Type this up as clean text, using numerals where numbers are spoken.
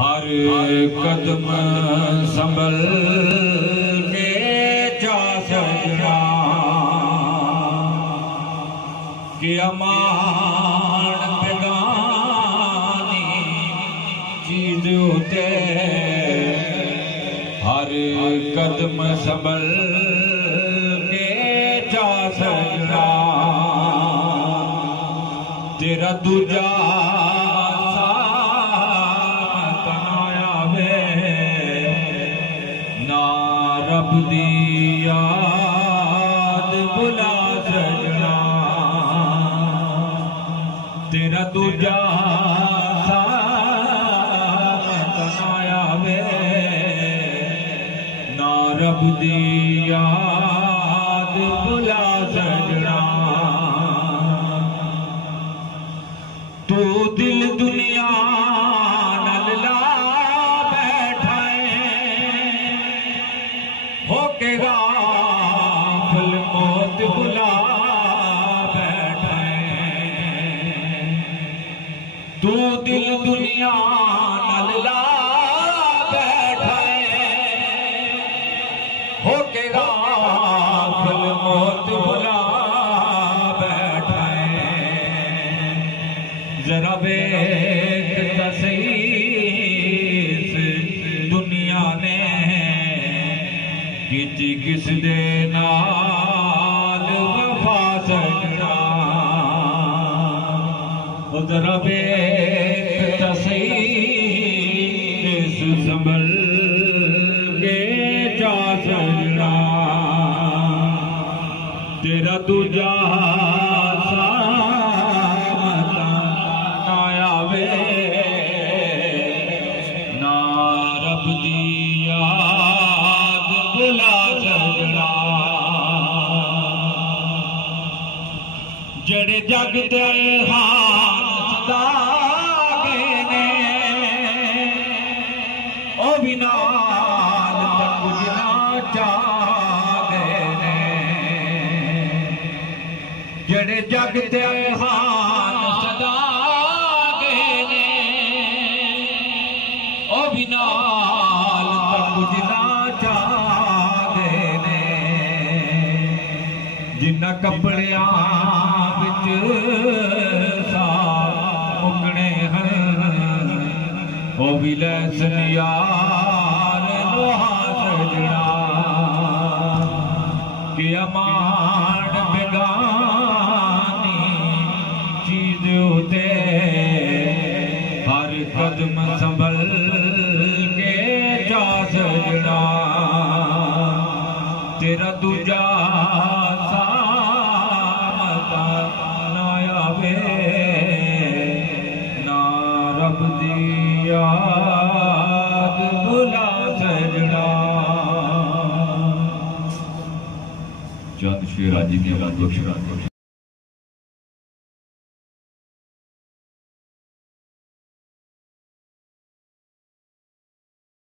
हर कदम संभल के जा सजना कि अमान बेगानी चीज होते हर कदम संभल के जा सजना तेरा दूजा रब दी याद बुला सजना तेरा दूजा तनाया वे ना रब दी याद बुला सजना तू दिल दुनिया होके गाफिल मौत बुला बैठे तू दिल दुनिया नल्ला बैठे होके गाफिल मौत बुला बैठे जरा बेख सही दुनिया ने किस दे नाल वफा सजना उधर बेख सही संभल के जा सजना तेरा दूजा आया वे ना रब दी याद बुला जड़े जग दे हाल सदा ने ओ भी नाल कुछ ना चाहे जड़े जग दे हाल सदा ने ओ भी नाल कुछ ना चाहे जिन्ना कपड़िया मुकने हैं ओ भी लैसन यार लोहा सजना कि अमान बेगानी चीज होते हर कदम संभल के जा सजना तेरा दूजा रब दी याद बुला सजना चंद शेरा जी की